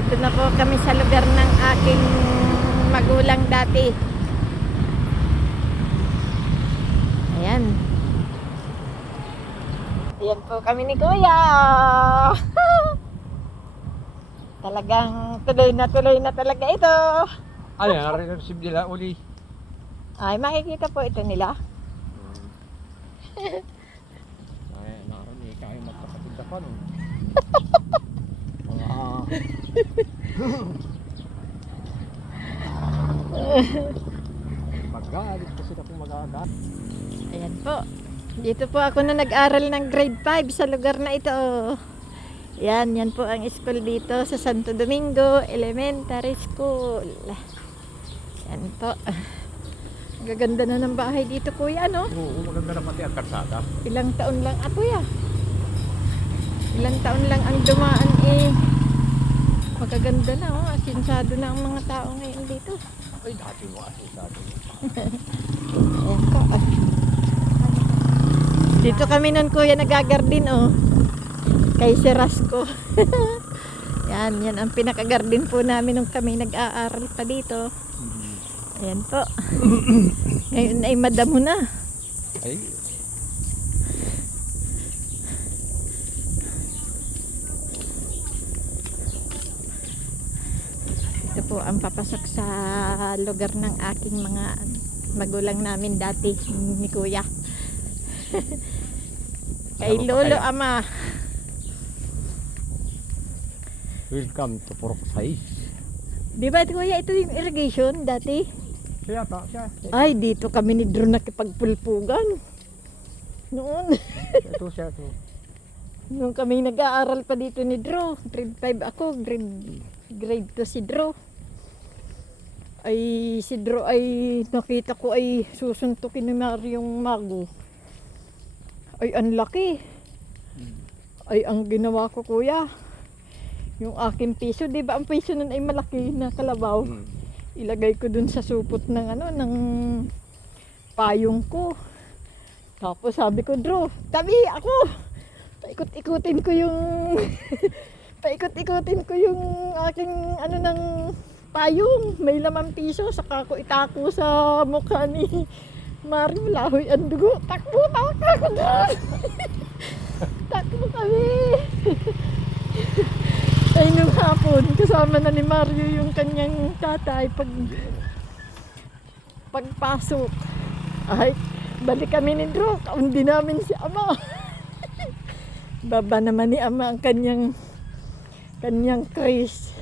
Dito na po kami sa lugar ng aking magulang dati. Ayan. Ayan po kami ni Kuya. Talagang tuloy na talaga ito. Ano yan? Nare-receive nila uli. Ay, makikita po ito nila. Ay, narinig kayo magkapatid na pa nun. Magalit kasi na kung magalit. Ayan po. Dito po ako na nag-aral ng grade 5 sa lugar na ito. Yan po ang school dito sa Santo Domingo Elementary School. Yan po. Gaganda na ng bahay dito, Kuya, no? Oo, maganda na pati ang karsada. Ilang taon lang, Kuya? Ilang taon lang ang dumaan eh. Magaganda na, oh. Asinsado na ang mga tao ngayon dito. Ay, dati mo asinsado. Ayan po. Dito kami nun, Kuya, nagagardin, oh. Kay si Rasco. yan ang pinaka-garden po namin nung kami nag-aaral pa dito. Ayan po. Ngayon ay madamo na. Ay. Ito po ang papasok sa lugar ng aking mga magulang namin dati ni Kuya. Kay Lolo Ama. Welcome to Purok 6. Di ba Kuya, ito yung irrigation dati? Siya ta, siya. Ay, dito kami ni Drew nakipagpulpugan. Noon. Ito siya to. Nung kami nag-aaral pa dito ni Drew. Grade 5 ako, grade 2 si Drew. Ay, si Drew ay nakita ko ay susuntukin ni Maryong Mago. Ay, ang laki. Ay, ang ginawa ko, Kuya. Yung aking piso, di ba ang piso nun ay malaki na kalabaw? Ilagay ko dun sa supot ng ng payong ko. Tapos sabi ko, Drew, tabi ako. Paikot-ikutin ko yung paikot-ikutin ko yung aking ng payong. May 5 piso, saka ko itako sa mukha ni Mario. Lahoy ang dugo. Takbo doon. Takbo kami. Ay, nung hapon, kasama na ni Mario yung kanyang tatay pagpasok. Ay, balik kami ni Drew. Kaundi namin si Ama. Baba naman ni Ama ang kanyang Chris.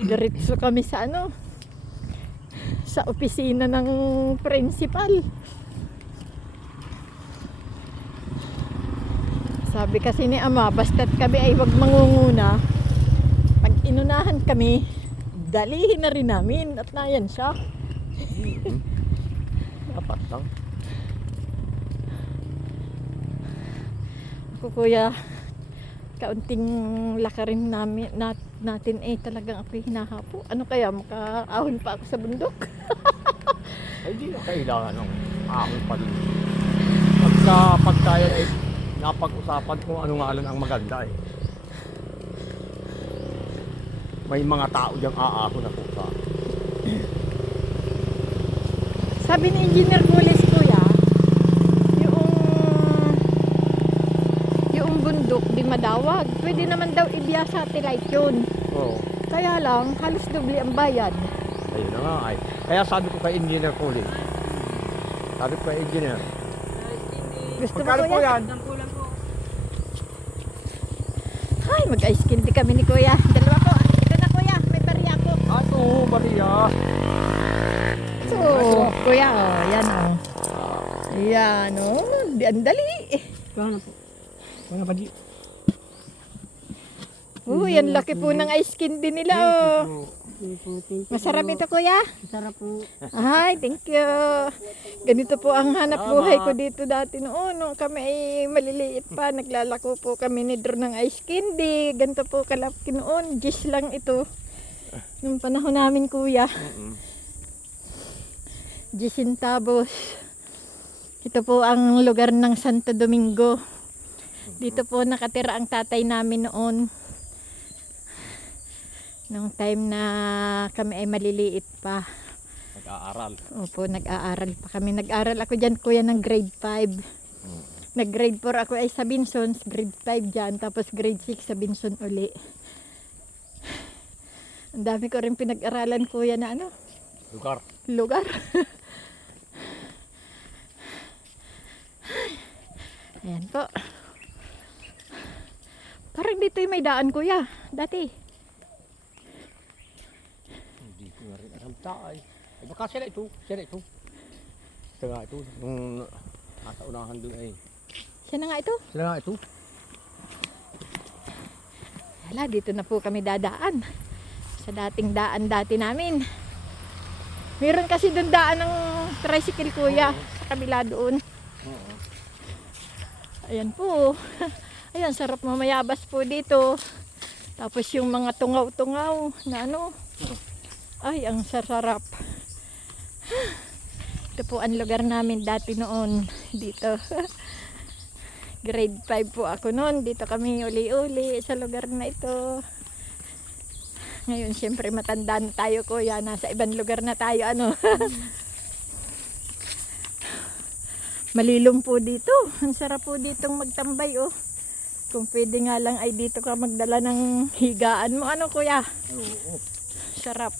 Diretso kami sa sa opisina ng principal. Sabi kasi ni Ama, basta't kami ay wag mangunguna. Pag inunahan kami, dalihin na rin namin. At nayan siya. Dapat lang. Ako, Kuya, kaunting lakarin natin talagang ako hinahapo. Ano kaya, makaahon pa ako sa bundok? Ay, di na kailangan ng ahon pa din. Pag tayo ay napag-usapan kung ano nga lang ang maganda eh. May mga tao diyang aahon na pusa. Sabi ni Engineer Gulis, Kuya, yung bundok di madawag. Pwede naman daw i-via satellite yun. Oo. Kaya lang, halos doble ang bayad. Ayun na nga ay. Kaya sabi ko kay Engineer Colin. Sabi ko kay Engineer. Gusto mo, Magkano po Kuya? yan? Ay, mag-ice candy kami ni Kuya. Dalawa po. Ito na, Kuya. May bari ako. Ato, bariya. So, Kuya, yan Yan ang dali. Gana po. Gana pa di. Yan laki po ng ice candy nila, Masarap ito, Kuya. Masarap po. Ay, thank you. Ganito po ang hanap buhay ko dito dati noon. Nung kami ay maliliit pa, naglalako po kami ni Drew ng ice candy. Ganito po kalaki noon. 10 lang ito. Nung panahon namin, Kuya. 10 centavos. Ito po ang lugar ng Santo Domingo. Dito po nakatira ang tatay namin noon. Nung time na kami ay maliliit pa. Nag-aaral. Opo, nag-aaral pa kami. Nag-aaral ako dyan kuya ng grade 5. Nag-grade 4 ako ay sa Binsons, grade 5 dyan. Tapos grade 6 sa Binson uli. Ang dami ko rin pinag-aralan kuya na ano, lugar. Ayan po. Parang dito yung may daan kuya, dati. Hindi ko na rin alam tayo. Ay baka sila ito. Ito nga ito. Nung nasa unahan doon ay. Siya na nga ito. Sila nga ito. Hala, dito na po kami dadaan. Sa dating daan dati namin. Meron kasi doon daan ng tricycle kuya. Sa kabila doon. Oo. Ayan po. Ayan, sarap mamayabas po dito. Tapos yung mga tungaw-tungaw na ano. Ay, ang sarap. Ito po ang lugar namin dati noon. Dito. Grade 5 po ako noon. Dito kami uli-uli sa lugar na ito. Ngayon, siyempre matanda na tayo kuya. Nasa ibang lugar na tayo. Ano? Malilom po dito. Ang sarap po ditong magtambay oh. Kung pwede nga lang ay dito ka magdala ng higaan mo. Ano kuya? Oo. Sarap.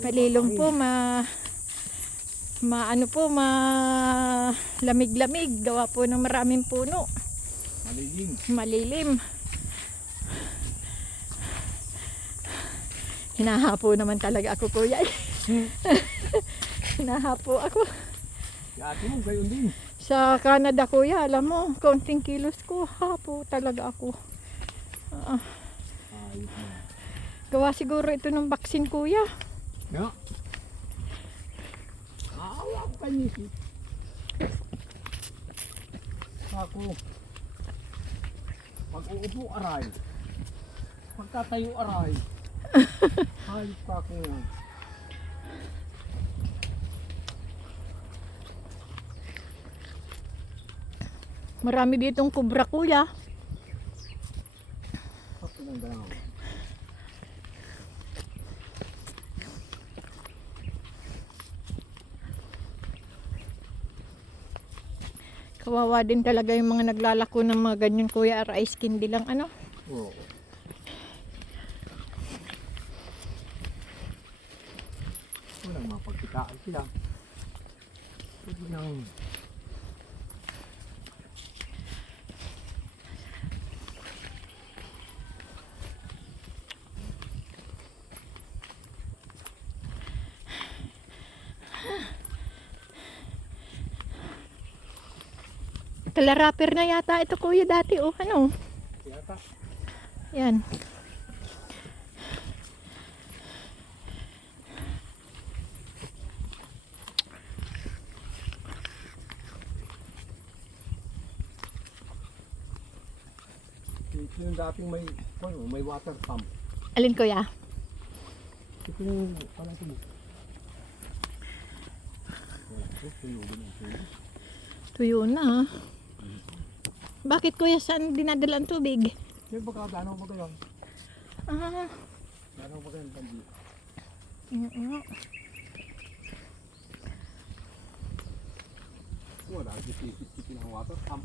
Malilom po, lamig-lamig. Gawa po ng maraming puno. Malilim. Hinahapo naman talaga ako kuya. Hinahapo ako. Yati mo, gayon din. Sa Canada kuya, alam mo, konting kilos ko, hapo talaga ako. Ayos na. Gawa siguro ito ng vaccine kuya. Ya. Awa ko kayo nisi. Ako. Pag-uupo aray. Pagtatayo aray. Ayos pa ako yan. Marami ditong kubra kuya. Ako lang gano'n. Kawawa din talaga yung mga naglalako ng mga ganyan kuya, rice candy lang ano. Oo. Walang mapagkitaan sila. Pwede nang Talarapper na yata ito kuya dati oh, ano? yata. Yan. Ito yung dating may water pump. Alin kuya? Ito yung parang ito. Tuyo na. Bakit kuya, saan dinadala ang tubig? Yung baka danaw mo kayo. Ah, Danaw mo kayo. Wala, dipit-dipit ng water pump.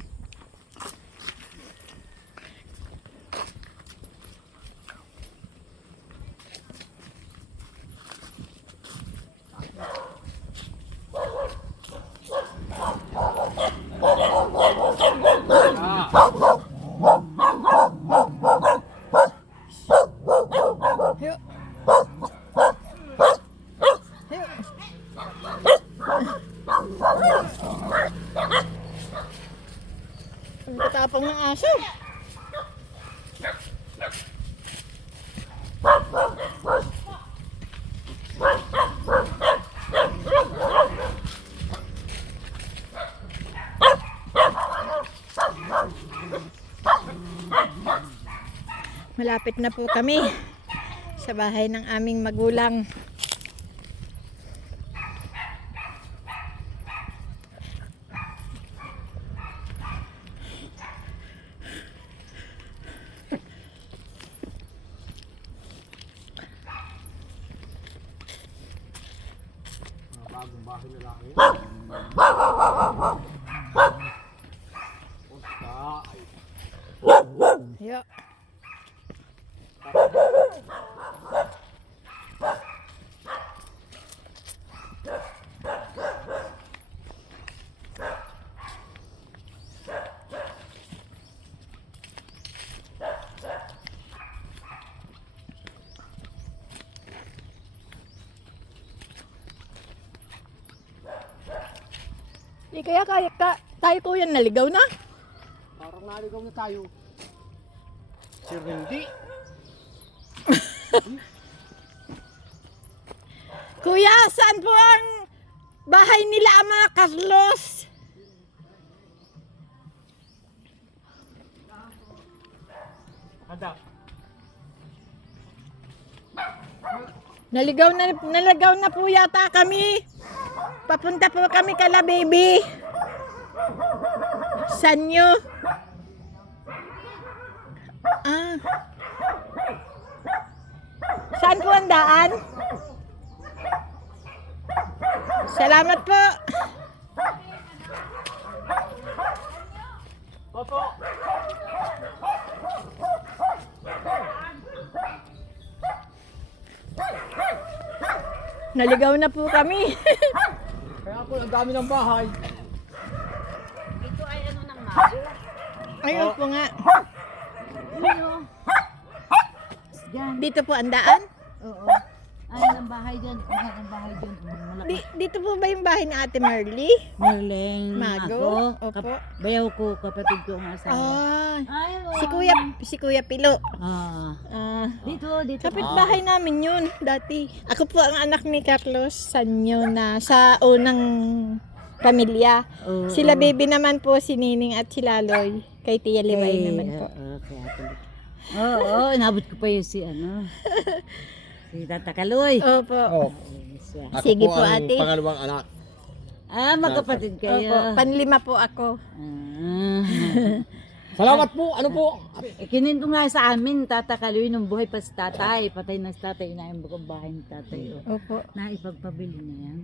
Hiyo. Hiyo. Ang tatapang ng aso. Malapit na po kami sa bahay ng aming magulang. Yeah. Di kaya tayo kuya naligaw na? Parang naligaw na tayo. Sir, hindi. Kuya, saan po ang bahay nila Ama Carlos? Handa. Naligaw na po yata kami. Papunta po kami kala baby. Sanyo. Ah. Saan po ang daan? Salamat po. Opo. Naligaw na po kami. Kaya po, ang dami ng bahay. Ito ay ano ng mago. Ayun po nga. Ano? Diyan. Dito po ang daan. Oo. Ay, ang bahay dyan. Lahat ng bahay dyan. Malaki. Dito po ba yung bahay ni Ate Merly? Merleng Mago? Mago. Opo. Bayaw ko, kapatid ko ang asawa. Ah. Ay, oo. Si Kuya Pilo. Ah. Ah. Dito. Kapitbahay namin yun dati. Ako po ang anak ni Carlos Sanyo na sa unang pamilya. Oo, Sila oo. baby naman po, si Nining at si Laloy. Kay Tia Libay naman po. Kaya tuloy. Oo, inabot ko pa yun si ano. Si Tata Kaloy. Opo. Oh. Siya. Ako Sige po, ang ate. pangalawang anak. Magkapatid Opo. kayo. Panlima po ako. Ah. Salamat po. Ano po? Kininto nga sa amin, Tata Kaloy, nung buhay pa si tatay. Patay na si tatay, inaayang ang bahay ni tatay. Oh. Opo. Naipagpabili na yan.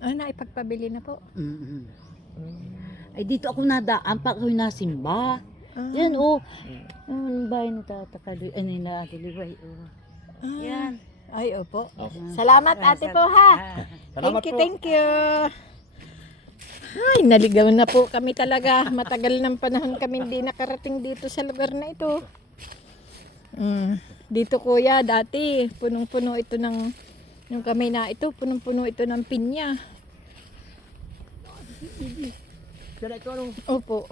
Ah, naipagpabili na po. Mm-hmm. Ay, dito ako nadaan pa ako nasimba. Ah. Yan, oh. Yung bahay ni Tata Kaloy, ay, nila Ate Libay, oh. Ah. Yan. Ay, opo. Salamat ate po ha. Salamat po. Thank you. Ay, naligaw na po kami talaga. Matagal ng panahon kami hindi nakarating dito sa lugar na ito. Dito kuya, dati, punong-puno ito ng, yung kami na ito, punong-puno ito ng pinya. Kaya ito anong Opo.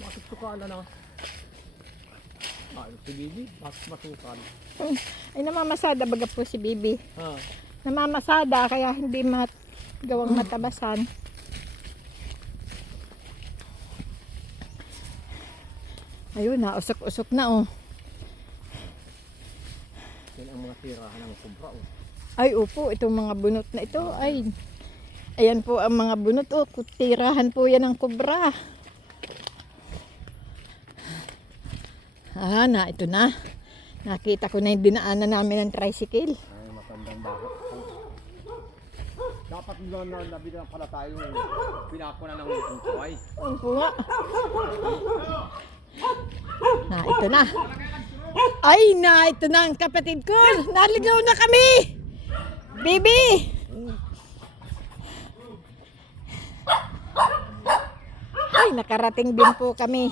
masusukan na. Si Bibi, masukan. Ay, namamasada baga po si Bibi. Ha. Namamasada, kaya hindi gawang matabasan. Ayun, nausok-usok na oh. Yan ang mga tirahan ng kumpra. Oh. Ay, opo, itong mga bunot na ito, ay, ayan po ang mga bunot, oh, tirahan po yan ng kubra. Ah, ito na. Nakita ko na yung dinaanan namin ng tricycle. Ay, matandang bakit. Dapat doon na nabila pala tayo pinako na ng kumpay. Ang po nga. Ito na. Ay, ito na ang kapatid ko. Naligaw na kami. Baby. Ay, nakarating din po kami.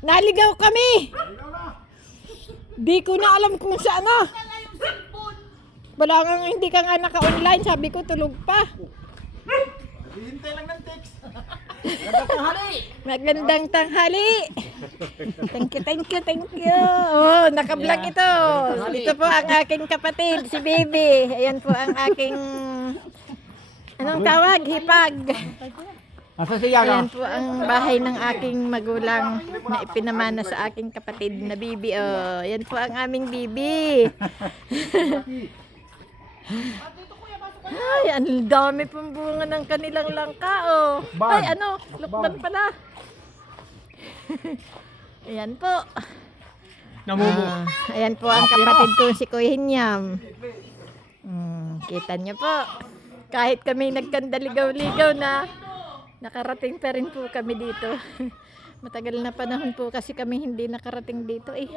Naligaw kami. Di ko na alam kung saan na. Wala nga, hindi ka nga naka-online. Sabi ko, tulog pa. Hintay lang ng text. Magandang tanghali. Thank you. Oh, naka-vlog ito. Ito po ang aking kapatid, si Baby. Ayan po ang aking, anong tawag? Hipag. Asa siya Ayan po ang bahay ng aking magulang na ipinamana sa aking kapatid na Bibi. Oh, ayan po ang aming Bibi. Ay, ang dami pong bunga ng kanilang langka, oh. Ban. Ay, lukban pala. Ayan po. Namumu. Ayan po ang kapatid ko si Kuya Hinyam. Kita niyo po. Kahit kami nagkandaligaw-ligaw na, nakarating pa rin po kami dito. Matagal na panahon po kasi kami hindi nakarating dito eh.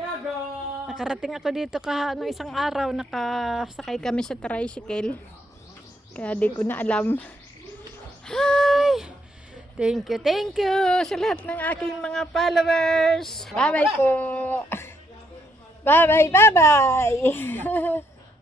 Nakarating ako dito isang araw, nakasakay kami sa tricycle. Kaya di ko na alam. Hi! Thank you sa lahat ng aking mga followers. Bye-bye po. Bye-bye.